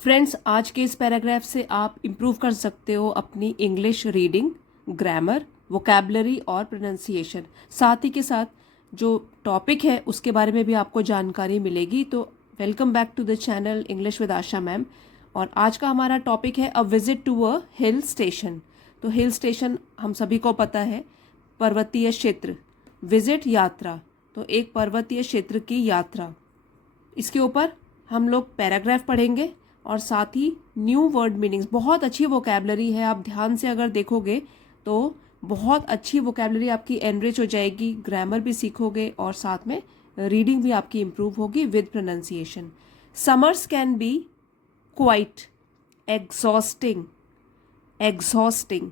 Friends, आज के इस पैराग्राफ से आप इम्प्रूव कर सकते हो अपनी इंग्लिश रीडिंग, ग्रामर, वोकैबलरी और प्रोनाउंसिएशन। साथ ही के साथ जो टॉपिक है उसके बारे में भी आपको जानकारी मिलेगी। तो welcome back to the channel English with Asha ma'am. और आज का हमारा टॉपिक है a visit to a hill station. तो हिल स्टेशन हम सभी को पता है, पर्वतीय क्षेत्र। विजिट यात्रा, तो एक पर्वतीय क्षेत्र की यात्रा। इसके ऊपर हम लोग पैराग्राफ पढ़ेंगे और साथ ही न्यू वर्ड मीनिंग्स। बहुत अच्छी वोकैबलरी है, आप ध्यान से अगर देखोगे तो बहुत अच्छी वोकैबलरी आपकी एनरिच हो जाएगी, ग्रामर भी सीखोगे और साथ में रीडिंग भी आपकी इम्प्रूव होगी with pronunciation. Summers can be quite exhausting. Exhausting,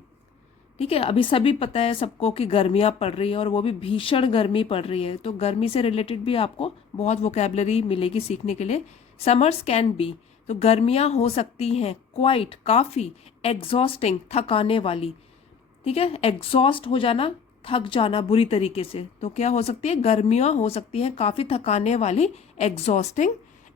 ठीक है। अभी सभी पता है सबको कि गर्मियाँ पड़ रही है और वो भी भीषण गर्मी पड़ रही है, तो गर्मी से रिलेटेड भी आपको बहुत वोकैबलरी मिलेगी सीखने के लिए। समर्स कैन बी, तो गर्मियाँ हो सकती हैं, क्वाइट काफ़ी, एग्जॉस्टिंग थकाने वाली, ठीक है। एग्जॉस्ट हो जाना, थक जाना बुरी तरीके से, तो क्या हो सकती है, गर्मियाँ हो सकती हैं काफ़ी थकाने वाली, exhausting.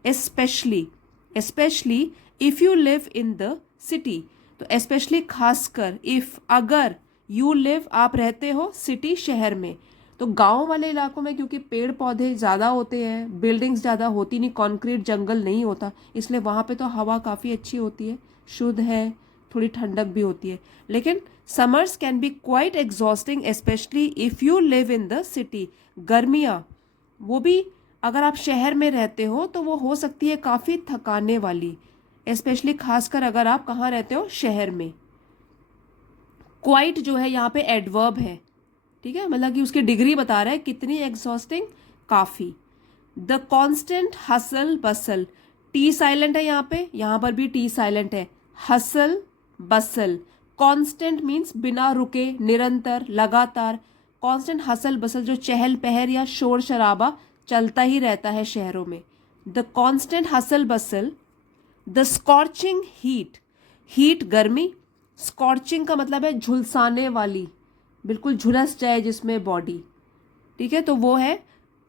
Specially, specially if you live in the city, तो स्पेशली खासकर, इफ़ अगर, यू लिव आप रहते हो, सिटी शहर में। तो गांव वाले इलाकों में क्योंकि पेड़ पौधे ज़्यादा होते हैं, बिल्डिंग्स ज़्यादा होती नहीं, कंक्रीट जंगल नहीं होता, इसलिए वहाँ पे तो हवा काफ़ी अच्छी होती है, शुद्ध है, थोड़ी ठंडक भी होती है। लेकिन summers can be quite exhausting specially if you live in the city. गर्मियाँ, वो भी अगर आप शहर में रहते हो तो वो हो सकती है काफ़ी थकाने वाली, स्पेशली खासकर अगर आप कहाँ रहते हो, शहर में। क्वाइट जो है यहाँ पे एडवर्ब है, ठीक है, मतलब कि उसकी डिग्री बता रहा है कितनी एग्जॉस्टिंग, काफ़ी। The constant hustle bustle, T silent है यहाँ पर भी टी साइलेंट है। हसल बसल, कॉन्स्टेंट मीन्स बिना रुके, निरंतर, लगातार। कॉन्स्टेंट हसल बसल, जो चहल पहल या शोर शराबा चलता ही रहता है शहरों में। The constant hustle bustle. The scorching heat, heat गर्मी, स्कॉर्चिंग का मतलब है झुलसाने वाली, बिल्कुल झुलस जाए जिसमें बॉडी, ठीक है, तो वो है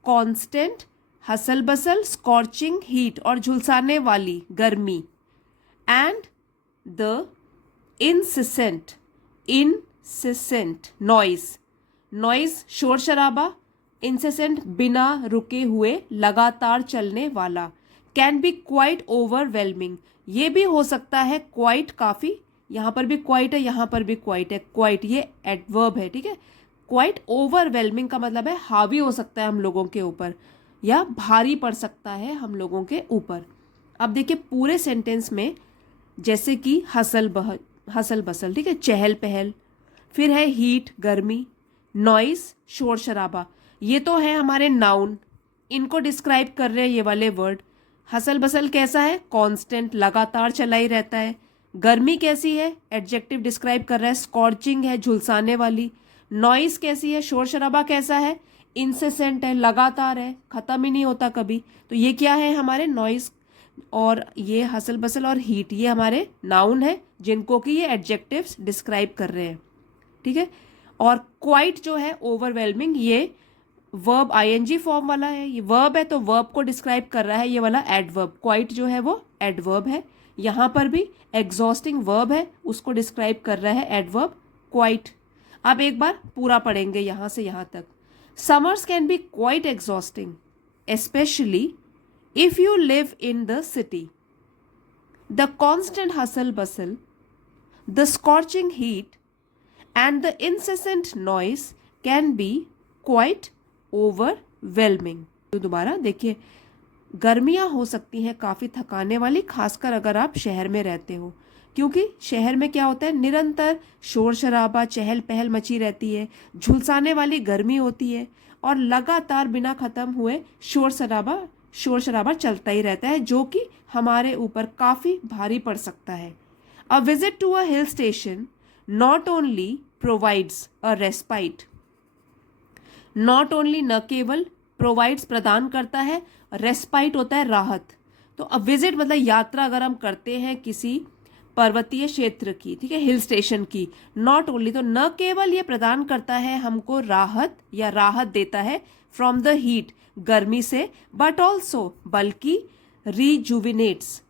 constant hustle bustle, scorching heat और झुलसाने वाली गर्मी। एंड द इनसिसेंट, इनसिसेंट नॉइज, नॉइज शोर शराबा, इंसेसेंट बिना रुके हुए, लगातार चलने वाला। कैन बी क्वाइट ओवरवेलमिंग, ये भी हो सकता है क्वाइट काफ़ी, यहाँ पर भी क्वाइट है, यहाँ पर भी क्वाइट है, क्वाइट ये एडवर्ब है, ठीक है। क्वाइट ओवरवेलमिंग का मतलब है हावी हो सकता है हम लोगों के ऊपर या भारी पड़ सकता है हम लोगों के ऊपर। अब देखिए पूरे सेंटेंस में, जैसे कि हसल बसल, ठीक है, चहल पहल, फिर है हीट गर्मी, नॉइस शोर शराबा, ये तो है हमारे नाउन, इनको डिस्क्राइब कर रहे हैं ये वाले वर्ड। हसल बसल कैसा है, कांस्टेंट, लगातार चला ही रहता है। गर्मी कैसी है, एडजेक्टिव डिस्क्राइब कर रहा है, स्कॉर्चिंग है, झुलसाने वाली। नॉइस कैसी है, शोर शराबा कैसा है, इंसेसेंट है, लगातार है, खत्म ही नहीं होता कभी। तो ये क्या है हमारे नॉइस, और ये हसल बसल और हीट ये हमारे नाउन है जिनको कि ये एडजेक्टिव्स डिस्क्राइब कर रहे हैं, ठीक है। और क्वाइट जो है ओवरवेलमिंग, ये वर्ब आईएनजी फॉर्म वाला है, ये वर्ब है तो वर्ब को डिस्क्राइब कर रहा है ये वाला एडवर्ब। क्वाइट जो है वो एडवर्ब है, यहाँ पर भी एग्जॉस्टिंग वर्ब है, उसको डिस्क्राइब कर रहा है एडवर्ब क्वाइट। अब एक बार पूरा पढ़ेंगे यहाँ से यहाँ तक। Summers can be quite exhausting specially if you live in the city. The constant hustle bustle, the scorching heat and the incessant noise can be quite overwhelming। तो दोबारा देखिए, गर्मियाँ हो सकती हैं काफ़ी थकाने वाली, खासकर अगर आप शहर में रहते हो, क्योंकि शहर में क्या होता है, निरंतर शोर शराबा चहल पहल मची रहती है, झुलसाने वाली गर्मी होती है और लगातार बिना ख़त्म हुए शोर शराबा चलता ही रहता है, जो कि हमारे ऊपर काफ़ी भारी पड़ सकता है। A visit to a hill station not only provides a respite, not only न केवल provides प्रदान करता है, respite होता है राहत। तो a visit मतलब यात्रा अगर हम करते हैं किसी पर्वतीय क्षेत्र की, ठीक है, हिल स्टेशन की, not only तो न केवल ये प्रदान करता है हमको राहत या राहत देता है from the heat गर्मी से, but also बल्कि rejuvenates,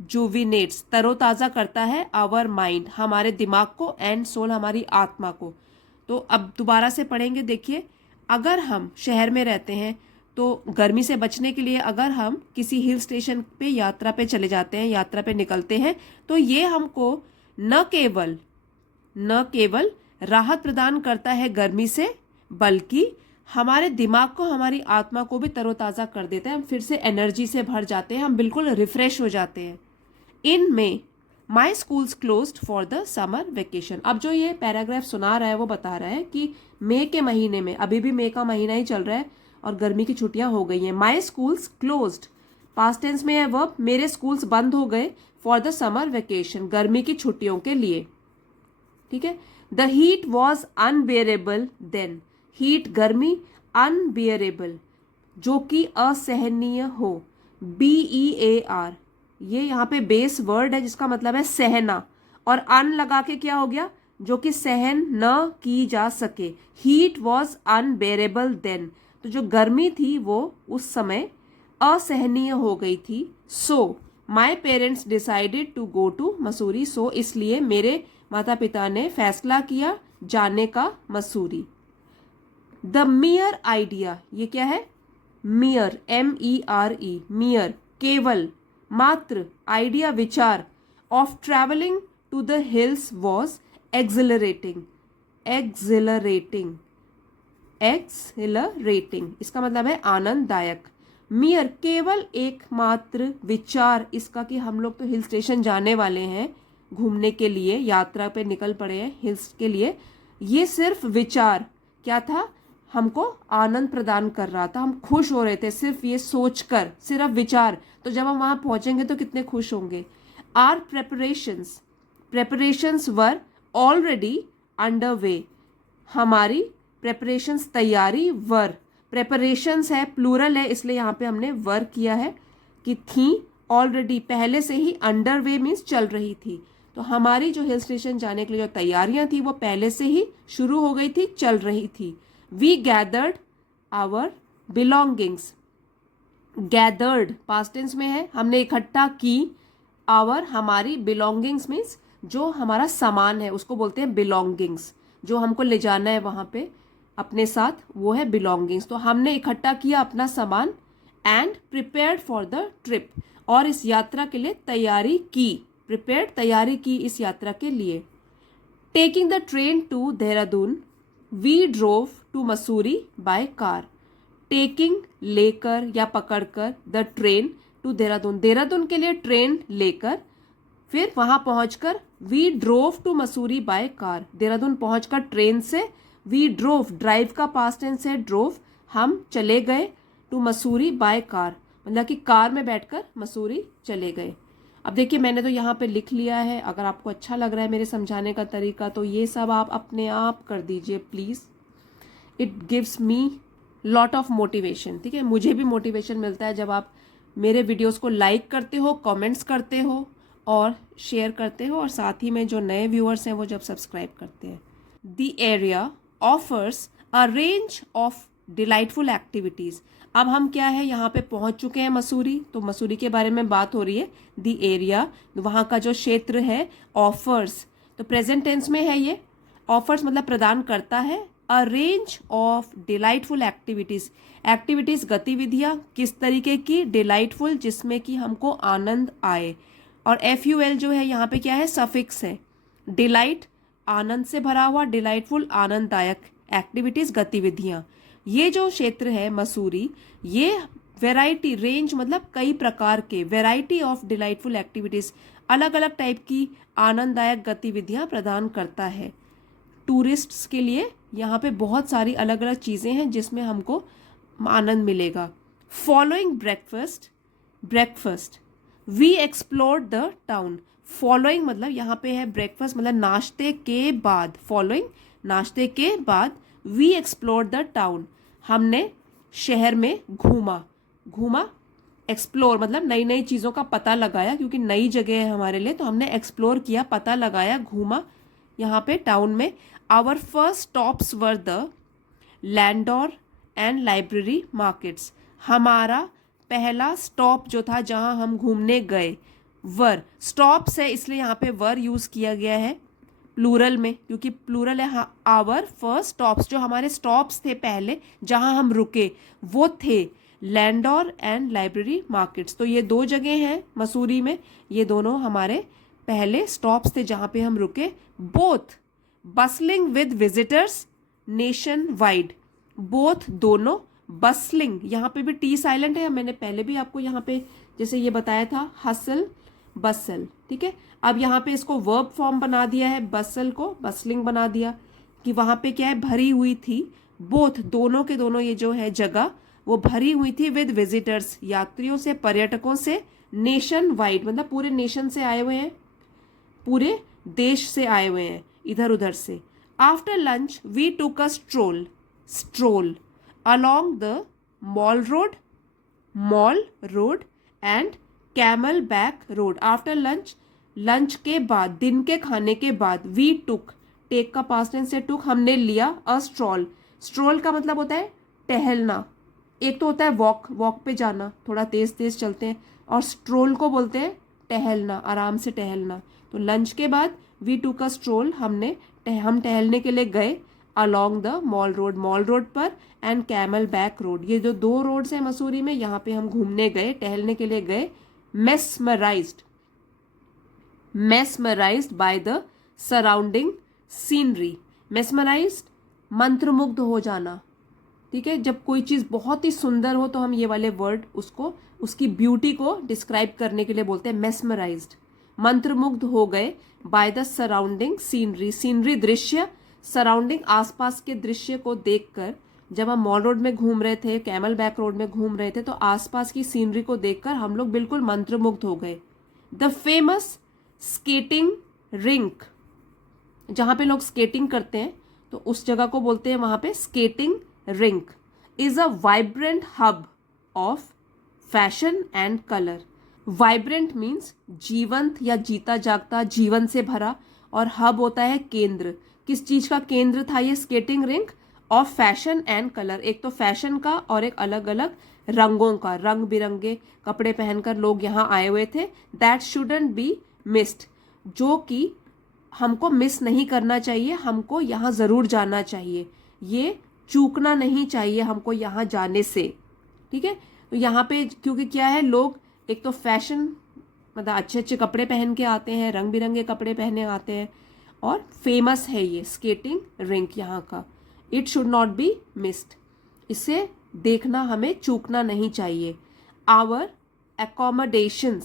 rejuvenates, तरोताज़ा करता है आवर माइंड, हमारे दिमाग को, एंड सोल, हमारी आत्मा को। तो अब दोबारा से पढ़ेंगे। देखिए, अगर हम शहर में रहते हैं तो गर्मी से बचने के लिए अगर हम किसी हिल स्टेशन पे यात्रा पे चले जाते हैं, यात्रा पे निकलते हैं, तो ये हमको न केवल राहत प्रदान करता है गर्मी से, बल्कि हमारे दिमाग को, हमारी आत्मा को भी तरोताज़ा कर देता है। हम फिर से एनर्जी से भर जाते हैं, हम बिल्कुल रिफ्रेश हो जाते हैं। In May my schools closed for the summer vacation. अब जो ये पैराग्राफ सुना रहा है वो बता रहा है कि मई के महीने में, अभी भी मई का महीना ही चल रहा है और गर्मी की छुट्टियां हो गई हैं। माई स्कूल्स क्लोज्ड, पास्ट टेंस में है वर्ब, मेरे स्कूल्स बंद हो गए फॉर द समर वेकेशन, गर्मी की छुट्टियों के लिए। ठीक है। The heat was unbearable then, heat गर्मी, अनबेरेबल जो कि असहनीय हो, BEAR, ये यहाँ पे बेस वर्ड है जिसका मतलब है सहना, और अन लगा के क्या हो गया, जो कि सहन न की जा सके। हीट वॉज अनबेरेबल देन, तो जो गर्मी थी वो उस समय असहनीय हो गई थी। So my parents decided to go to Mussoorie, so इसलिए मेरे माता पिता ने फैसला किया जाने का मसूरी। द मियर आइडिया, ये क्या है, मियर, MERE, मियर, केवल, मात्र, आइडिया, विचार, of traveling to the hills was exhilarating, इसका मतलब है आनंददायक। मियर, केवल, एकमात्र, विचार, इसका कि हम लोग तो हिल स्टेशन जाने वाले हैं घूमने के लिए, यात्रा पे निकल पड़े हैं हिल्स के लिए। ये सिर्फ विचार क्या था, हमको आनंद प्रदान कर रहा था, हम खुश हो रहे थे सिर्फ ये सोचकर, सिर्फ विचार। तो जब हम वहां पहुंचेंगे तो कितने खुश होंगे। Our preparations were already under way, हमारी प्रेपरेशंस, तैयारी, वर, प्रेपरेशंस है, प्लूरल है, इसलिए यहाँ पे हमने वर किया है कि थी, ऑलरेडी, पहले से ही, अंडर वे मीन्स चल रही थी। तो हमारी जो हिल स्टेशन जाने के लिए जो तैयारियां थी वो पहले से ही शुरू हो गई थी, चल रही थी। We gathered our belongings, gathered past tense में है, हमने इकट्ठा की, आवर, हमारी, बिलोंगिंग्स मीन्स जो हमारा सामान है उसको बोलते हैं बिलोंगिंग्स, जो हमको ले जाना है वहां पे अपने साथ, वो है बिलोंगिंग्स। तो हमने इकट्ठा किया अपना सामान, and prepared for the trip, और इस यात्रा के लिए तैयारी की, प्रिपेयर्ड, तैयारी की इस यात्रा के लिए। Taking the train to Dehradun, we drove to Mussoorie by car, taking, लेकर या पकड़कर, the train to Dehradun, Dehradun के लिए ट्रेन लेकर, फिर वहां पहुंचकर we drove to Mussoorie by car, Dehradun पहुंचकर ट्रेन से, वी ड्रोव, ड्राइव का पास्ट टेंस है ड्रोव, हम चले गए, टू मसूरी बाय कार, मतलब कि कार में बैठकर मसूरी चले गए। अब देखिए मैंने तो यहाँ पे लिख लिया है, अगर आपको अच्छा लग रहा है मेरे समझाने का तरीका तो ये सब आप अपने आप कर दीजिए please. It gives me lot of motivation. ठीक है, मुझे भी मोटिवेशन मिलता है जब आप मेरे वीडियोस को लाइक करते हो, कमेंट्स करते हो और शेयर करते हो, और साथ ही में जो नए व्यूअर्स हैं वो जब सब्सक्राइब करते हैं। The area offers a range of delightful activities. अब हम क्या है, यहाँ पे पहुँच चुके हैं मसूरी, तो मसूरी के बारे में बात हो रही है। द एरिया, वहाँ का जो क्षेत्र है, ऑफर्स, तो प्रेजेंट टेंस में है ये, ऑफर्स मतलब प्रदान करता है, अ range of delightful activities, activities, गतिविधियाँ, किस तरीके की, डिलाइटफुल, जिसमें कि हमको आनंद आए, और FUL जो है यहाँ पे क्या है, सफिक्स है, डिलाइट, आनंद से भरा हुआ, डिलाइटफुल, आनंददायक, एक्टिविटीज़, गतिविधियाँ। ये जो क्षेत्र है मसूरी, ये वैरायटी, रेंज मतलब कई प्रकार के, वैरायटी ऑफ डिलाइटफुल एक्टिविटीज़, अलग अलग टाइप की आनंददायक गतिविधियाँ प्रदान करता है। टूरिस्ट्स के लिए यहाँ पे बहुत सारी अलग अलग चीज़ें हैं जिसमें हमको आनंद मिलेगा। Following breakfast we explored the town, following मतलब यहाँ पे है ब्रेकफास्ट मतलब नाश्ते के बाद, फॉलोइंग नाश्ते के बाद, वी एक्सप्लोर्ड द टाउन, हमने शहर में घूमा, एक्सप्लोर मतलब नई नई चीज़ों का पता लगाया, क्योंकि नई जगह है हमारे लिए, तो हमने एक्सप्लोर किया, पता लगाया, घूमा यहाँ पे टाउन में। Our first stops were the Landour and library markets, हमारा पहला स्टॉप जो था जहाँ हम घूमने गए वर, स्टॉप्स है इसलिए यहाँ पे वर यूज किया गया है प्लूरल में, क्योंकि प्लूरल है। आवर फर्स्ट स्टॉप्स, जो हमारे स्टॉप्स थे पहले जहाँ हम रुके वो थे लैंडोर एंड लाइब्रेरी मार्केट्स। तो ये दो जगह हैं मसूरी में, ये दोनों हमारे पहले स्टॉप्स थे जहाँ पे हम रुके। Both bustling with visitors nation wide, both दोनों, बसलिंग यहाँ पे भी टी साइलेंट है, मैंने पहले भी आपको यहाँ पे जैसे ये बताया था हसल बसल, ठीक है। अब यहाँ पे इसको वर्ब फॉर्म बना दिया है, बसल को बसलिंग बना दिया कि वहाँ पे क्या है, भरी हुई थी। बोथ दोनों के दोनों ये जो है जगह वो भरी हुई थी विद विजिटर्स, यात्रियों से, पर्यटकों से, नेशन वाइड मतलब पूरे नेशन से आए हुए हैं, पूरे देश से आए हुए हैं इधर उधर से। After lunch we took a stroll along the mall road and Camelback road. After lunch, lunch के बाद, दिन के खाने के बाद, we took, टेक का पास्ट टेंस से took, हमने लिया अ स्ट्रोल का मतलब होता है टहलना। एक तो होता है वॉक पे जाना, थोड़ा तेज तेज चलते हैं, और स्ट्रोल को बोलते हैं टहलना, आराम से टहलना। तो लंच के बाद वी टुक अ स्ट्रोल, हम टहलने के लिए गए अलॉन्ग द मॉल रोड पर, एंड कैमल बैक रोड, ये जो दो रोड्स हैं मसूरी में, यहाँ पे हम घूमने गए, टहलने के लिए गए। Mesmerised by the surrounding scenery, mesmerised मंत्रमुग्ध हो जाना, ठीक है। जब कोई चीज़ बहुत ही सुंदर हो तो हम ये वाले वर्ड उसको, उसकी ब्यूटी को डिस्क्राइब करने के लिए बोलते हैं मेस्मराइज्ड। मंत्रमुग्ध हो गए बाय द सराउंडिंग सीनरी दृश्य, सराउंडिंग आसपास के दृश्य को देखकर। जब हम मॉल रोड में घूम रहे थे, कैमल बैक रोड में घूम रहे थे, तो आसपास की सीनरी को देखकर हम लोग बिल्कुल मंत्रमुग्ध हो गए। द फेमस स्केटिंग रिंक, जहाँ पे लोग स्केटिंग करते हैं तो उस जगह को बोलते हैं वहाँ पे skating rink. Is a vibrant hub of fashion and colour. Vibrant means जीवंत या जीता जागता, जीवन से भरा, और हब होता है केंद्र। किस चीज का केंद्र था ये skating rink? Of fashion and colour, एक तो फैशन का और एक अलग अलग रंगों का, रंग बिरंगे कपड़े पहनकर लोग यहाँ आए हुए थे। दैट शुडंट बी मिस्ड, जो कि हमको मिस नहीं करना चाहिए, हमको यहाँ जरूर जाना चाहिए, ये चूकना नहीं चाहिए हमको यहाँ जाने से, ठीक है। तो यहाँ पे क्योंकि क्या है, लोग एक तो फैशन मतलब अच्छे अच्छे कपड़े पहन के आते हैं, रंग बिरंगे कपड़े पहने आते हैं, और फेमस है ये स्केटिंग रिंक यहाँ का। It should not be missed, इसे देखना हमें चूकना नहीं चाहिए। आवर एकोमोडेशन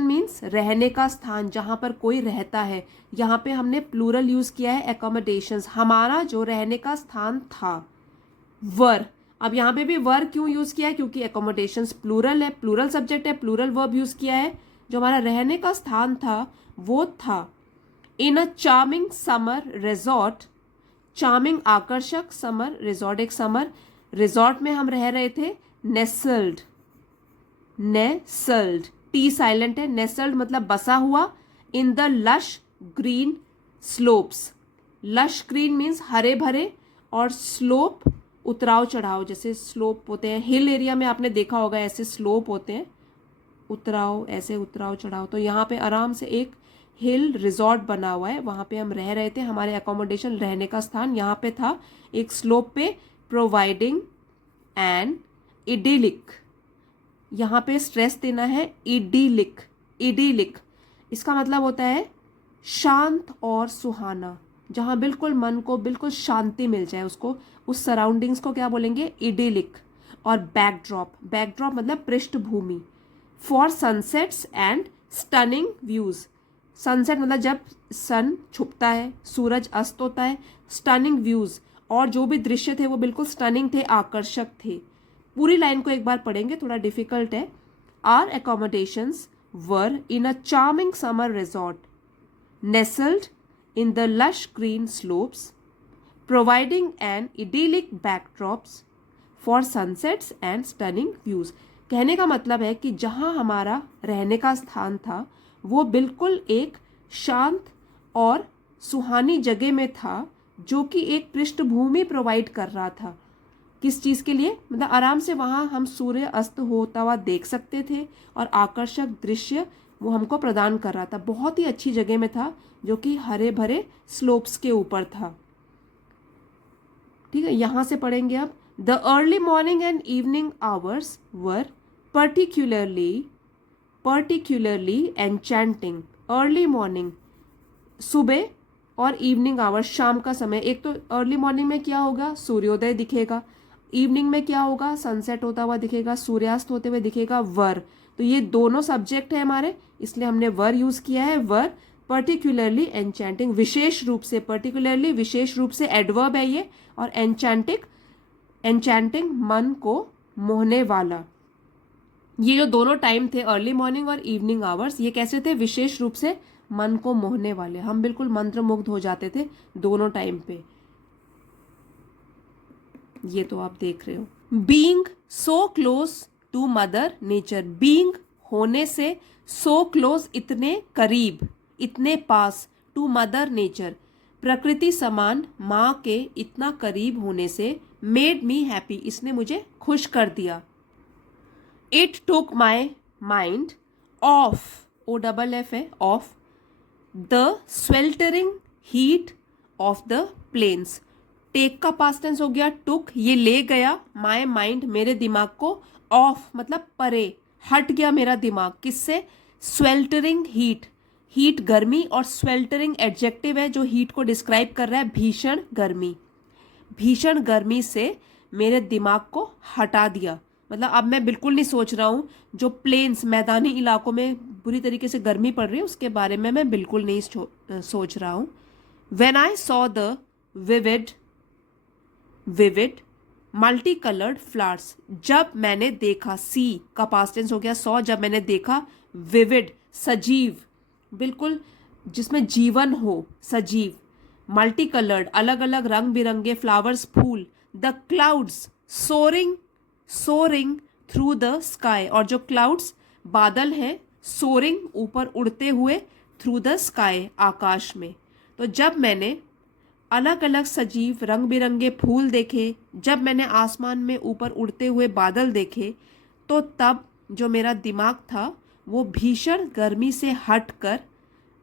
मीन्स रहने का स्थान, जहाँ पर कोई रहता है। यहाँ पे हमने प्लूरल यूज किया है एकोमोडेशंस, हमारा जो रहने का स्थान था। वर, अब यहाँ पे भी वर क्यों यूज किया है? क्योंकि एकोमोडेशंस प्लूरल है, प्लूरल सब्जेक्ट है, प्लूरल वर्ब यूज किया है। जो हमारा रहने का स्थान था वो था इन a charming summer resort, charming आकर्षक समर रिजॉर्ट, एक समर रिजॉर्ट में हम रह रहे थे। नेसल्ड टी साइलेंट है, नेसल्ड मतलब बसा हुआ। In the lush green slopes, lush green means हरे भरे, और स्लोप उतराव चढ़ाव, जैसे स्लोप होते हैं हिल एरिया में, आपने देखा होगा ऐसे स्लोप होते हैं, उतराव, ऐसे उतराव चढ़ाव। तो यहाँ पे आराम से एक हिल रिजॉर्ट बना हुआ है, वहाँ पे हम रह रहे थे, हमारे अकोमोडेशन रहने का स्थान यहाँ पे था एक स्लोप पे। प्रोवाइडिंग एन इडिलिक, यहाँ पे स्ट्रेस देना है, इडिलिक इसका मतलब होता है शांत और सुहाना, जहाँ बिल्कुल मन को बिल्कुल शांति मिल जाए, उसको, उस सराउंडिंग्स को क्या बोलेंगे? इडिलिक। और बैकड्रॉप मतलब पृष्ठभूमि। For sunsets and stunning views, sunset मतलब जब सन छुपता है, सूरज अस्त होता है। स्टनिंग व्यूज, और जो भी दृश्य थे वो बिल्कुल स्टनिंग थे, आकर्षक थे। पूरी लाइन को एक बार पढ़ेंगे, थोड़ा डिफिकल्ट है। Our accommodations were in a charming summer resort nestled in the lush green slopes, providing an idyllic backdrops for sunsets and stunning views। कहने का मतलब है कि जहाँ हमारा रहने का स्थान था वो बिल्कुल एक शांत और सुहानी जगह में था, जो कि एक पृष्ठभूमि प्रोवाइड कर रहा था किस चीज़ के लिए, मतलब आराम से वहाँ हम सूर्य अस्त होता हुआ देख सकते थे और आकर्षक दृश्य वो हमको प्रदान कर रहा था। बहुत ही अच्छी जगह में था जो कि हरे भरे स्लोप्स के ऊपर था। ठीक है, यहाँ से पढ़ेंगे अब। The early morning and evening hours were particularly enchanting। Early morning सुबह और इवनिंग आवर्स शाम का समय। एक तो अर्ली मॉर्निंग में क्या होगा, सूर्योदय दिखेगा, इवनिंग में क्या होगा, सनसेट होता हुआ दिखेगा, सूर्यास्त होते हुए दिखेगा। वर, तो ये दोनों सब्जेक्ट है हमारे, इसलिए हमने वर यूज किया है। वर पर्टिकुलरली एन्चेंटिंग, विशेष रूप से, पर्टिकुलरली विशेष रूप से एडवर्ब है ये, और एन्चेंटिंग मन को मोहने वाला। ये जो दोनों टाइम थे, अर्ली मॉर्निंग और इवनिंग आवर्स, ये कैसे थे, विशेष रूप से मन को मोहने वाले। हम बिल्कुल मंत्रमुग्ध हो जाते थे दोनों टाइम पे। ये तो आप देख रहे हो। Being so close to mother nature, being होने से, सो क्लोज इतने करीब, इतने पास, टू मदर नेचर प्रकृति समान माँ के इतना करीब होने से, मेड मी हैप्पी इसने मुझे खुश कर दिया। It took my mind off, OFF है, off the sweltering heat of the plains. Take का पास्ट टेंस हो गया टुक, ये ले गया, माई माइंड मेरे दिमाग को, ऑफ मतलब परे, हट गया मेरा दिमाग, किससे, स्वेल्टरिंग हीट, हीट गर्मी, और स्वेल्टरिंग एडजेक्टिव है जो हीट को डिस्क्राइब कर रहा है, भीषण गर्मी, भीषण गर्मी से मेरे दिमाग को हटा दिया। मतलब अब मैं बिल्कुल नहीं सोच रहा हूँ जो प्लेन्स मैदानी इलाकों में बुरी तरीके से गर्मी पड़ रही है उसके बारे में मैं बिल्कुल नहीं सोच रहा हूँ। When I saw the vivid multi coloured flowers, जब मैंने देखा, सी का पास्ट टेंस हो गया सॉ, जब मैंने देखा, विविड सजीव, बिल्कुल जिसमें जीवन हो, सजीव, मल्टी कलर्ड अलग अलग रंग बिरंगे फ्लावर्स फूल, the clouds soaring through the sky, और जो क्लाउड्स बादल हैं, सोरिंग ऊपर उड़ते हुए, थ्रू द स्काई आकाश में। तो जब मैंने अलग अलग सजीव रंग बिरंगे फूल देखे, जब मैंने आसमान में ऊपर उड़ते हुए बादल देखे, तो तब जो मेरा दिमाग था वो भीषण गर्मी से हटकर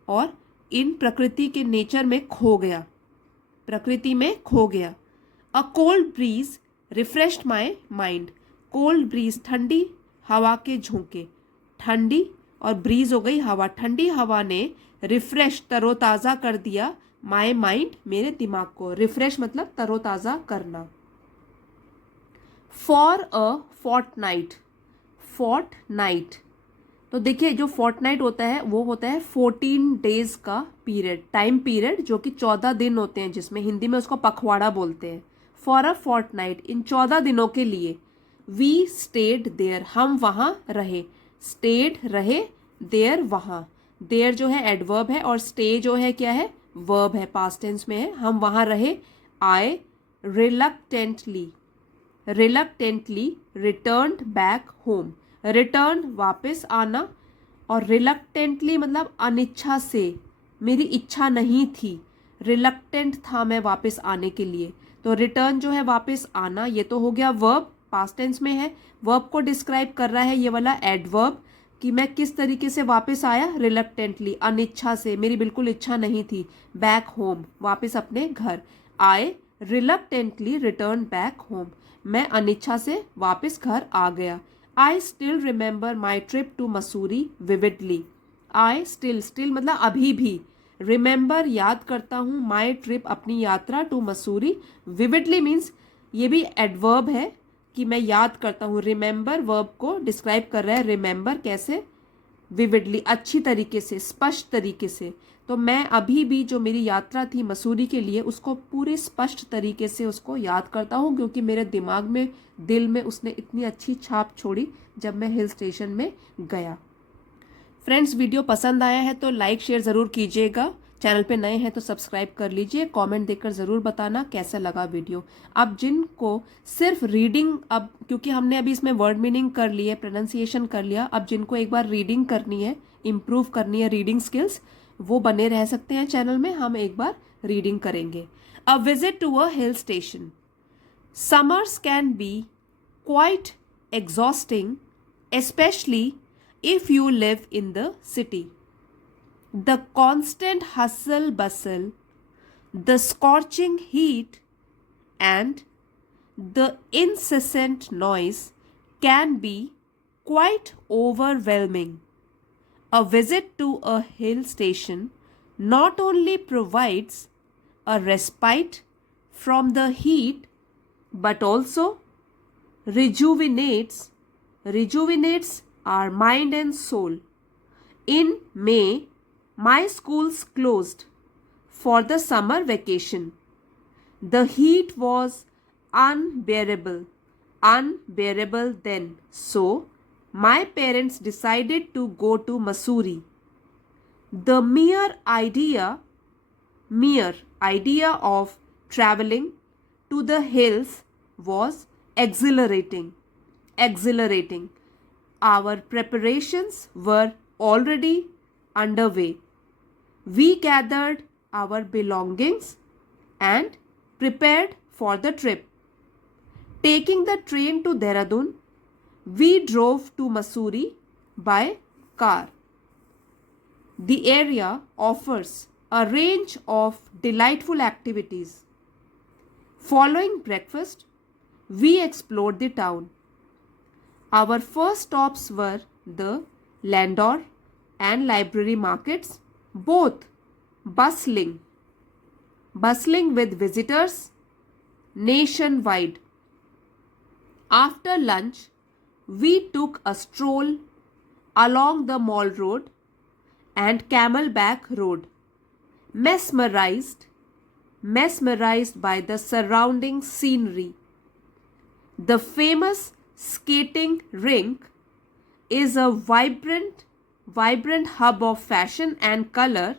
और इन प्रकृति के नेचर में खो गया, प्रकृति में खो गया। A cold bridge refreshed my mind, cold bridge ठंडी हवा के झोंके, ठंडी और ब्रीज हो गई हवा, ठंडी हवा ने रिफ्रेश तरोताज़ा कर दिया, माई माइंड मेरे दिमाग को, रिफ्रेश मतलब तरोताज़ा करना। फॉर अ फोर्टनाइट, तो देखिए जो फोर्टनाइट होता है वो होता है 14 डेज का पीरियड, टाइम पीरियड, जो कि 14 दिन होते हैं, जिसमें हिंदी में उसको पखवाड़ा बोलते हैं। फॉर अ फोर्टनाइट, इन 14 दिनों के लिए। वी स्टेड देयर, हम वहाँ रहे, स्टेड रहे, देयर वहाँ, देयर जो है एडवर्ब है और स्टे जो है क्या है, वर्ब है, पास्ट टेंस में है, हम वहाँ रहे। I reluctantly returned back home, return वापस आना, और रिलक्टेंटली मतलब अनिच्छा से, मेरी इच्छा नहीं थी, रिलक्टेंट था मैं वापस आने के लिए। तो रिटर्न जो है वापस आना, ये तो हो गया वर्ब, पास्ट टेंस में है, वर्ब को डिस्क्राइब कर रहा है ये वाला एडवर्ब कि मैं किस तरीके से वापस आया, रिलक्टेंटली, अनिच्छा से, मेरी बिल्कुल इच्छा नहीं थी। बैक होम वापस अपने घर, I reluctantly return back home, मैं अनिच्छा से वापस घर आ गया। I still remember my trip to Mussoorie vividly, I still मतलब अभी भी, रिमेंबर याद करता हूँ, माई ट्रिप अपनी यात्रा, टू मसूरी, विविडली मीन्स ये भी एडवर्ब है कि मैं याद करता हूँ, रिमेंबर वर्ब को डिस्क्राइब कर रहा है, रिमेंबर कैसे, विविडली अच्छी तरीके से, स्पष्ट तरीके से। तो मैं अभी भी जो मेरी यात्रा थी मसूरी के लिए उसको पूरी स्पष्ट तरीके से उसको याद करता हूँ, क्योंकि मेरे दिमाग में, दिल में उसने इतनी अच्छी छाप छोड़ी जब मैं हिल स्टेशन में गया। फ्रेंड्स, वीडियो पसंद आया है तो लाइक शेयर ज़रूर कीजिएगा, चैनल पे नए हैं तो सब्सक्राइब कर लीजिए, कमेंट देकर ज़रूर बताना कैसा लगा वीडियो। अब जिनको सिर्फ रीडिंग, अब क्योंकि हमने अभी इसमें वर्ड मीनिंग कर ली है, प्रोनाउंसिएशन कर लिया, अब जिनको एक बार रीडिंग करनी है, इम्प्रूव करनी है रीडिंग स्किल्स, वो बने रह सकते हैं चैनल में, हम एक बार रीडिंग करेंगे। A visit to a hill station, Summers can be quite exhausting, especially if you live in the city. The constant hustle bustle, the scorching heat, and the incessant noise can be quite overwhelming. A visit to a hill station not only provides a respite from the heat but also rejuvenates our mind and soul. In May, my schools closed for the summer vacation. The heat was unbearable then. So, my parents decided to go to Mussoorie. The mere idea of traveling to the hills was exhilarating. Our preparations were already underway. We gathered our belongings and prepared for the trip. Taking the train to Dehradun, we drove to Mussoorie by car. The area offers a range of delightful activities. Following breakfast, we explored the town. Our first stops were the Landor and Library markets, both bustling with visitors nationwide. After lunch, we took a stroll along the Mall Road and Camelback Road, mesmerized by the surrounding scenery. The famous skating rink is a vibrant hub of fashion and color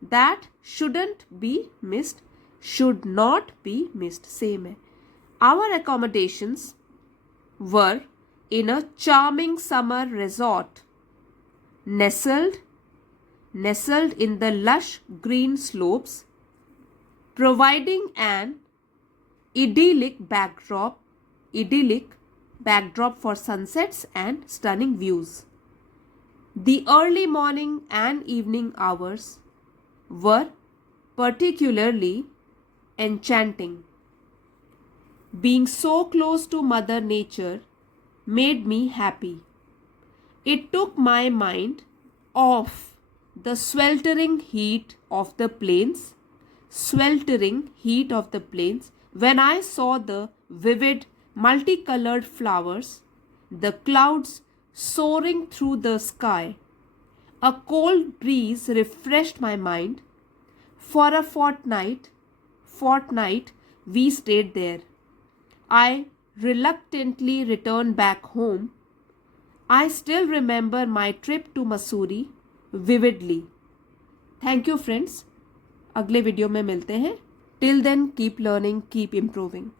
that should not be missed. Same है. Our accommodations were in a charming summer resort nestled in the lush green slopes, providing an idyllic backdrop for sunsets and stunning views. The early morning and evening hours were particularly enchanting. Being so close to Mother Nature made me happy. It took my mind off the sweltering heat of the plains when I saw the vivid multicolored flowers, the clouds soaring through the sky. A cold breeze refreshed my mind. For a fortnight we stayed there. I reluctantly returned back home. I still remember my trip to Mussoorie vividly. Thank you friends. अगले video में मिलते हैं. Till then, keep learning, keep improving.